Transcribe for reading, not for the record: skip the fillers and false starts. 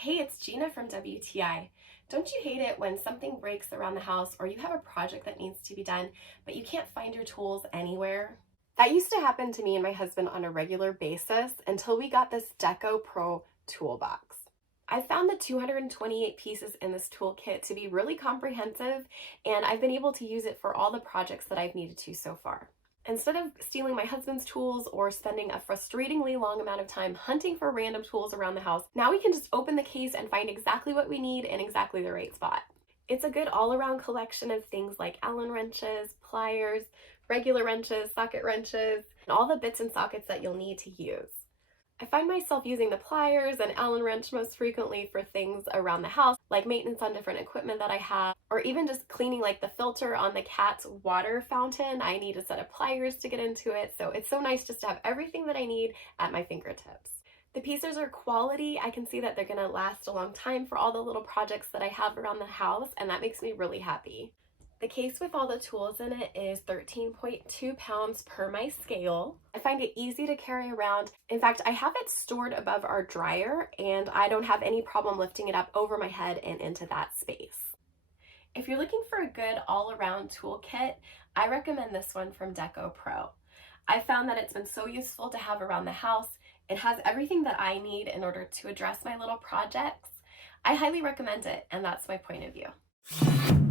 Hey, it's Gina from WTI. Don't you hate it when something breaks around the house or you have a project that needs to be done, but you can't find your tools anywhere? That used to happen to me and my husband on a regular basis until we got this DEKOPRO toolbox. I found the 228 pieces in this toolkit to be really comprehensive, and I've been able to use it for all the projects that I've needed to so far. Instead of stealing my husband's tools or spending a frustratingly long amount of time hunting for random tools around the house, now we can just open the case and find exactly what we need in exactly the right spot. It's a good all-around collection of things like Allen wrenches, pliers, regular wrenches, socket wrenches, and all the bits and sockets that you'll need to use. I find myself using the pliers and Allen wrench most frequently for things around the house, like maintenance on different equipment that I have, or even just cleaning like the filter on the cat's water fountain. I need a set of pliers to get into it, so it's so nice just to have everything that I need at my fingertips. The pieces are quality. I can see that they're gonna last a long time for all the little projects that I have around the house, and that makes me really happy. The case with all the tools in it is 13.2 pounds per my scale. I find it easy to carry around. In fact, I have it stored above our dryer and I don't have any problem lifting it up over my head and into that space. If you're looking for a good all-around toolkit, I recommend this one from DEKOPRO. I found that it's been so useful to have around the house. It has everything that I need in order to address my little projects. I highly recommend it, and that's my point of view.